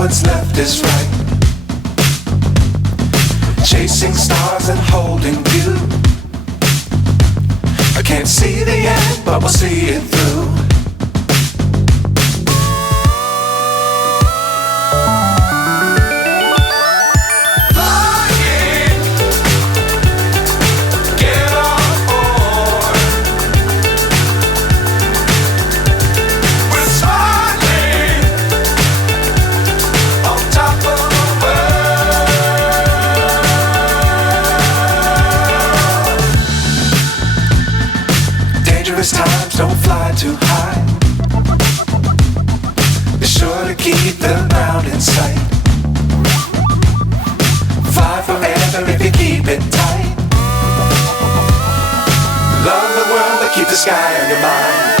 what's left is right. Chasing stars and holding you. I can't see the end, but we'll see it through. Times don't fly too high. Be sure to keep the ground in sight. Fly forever if you keep it tight. Love the world but keep the sky on your mind.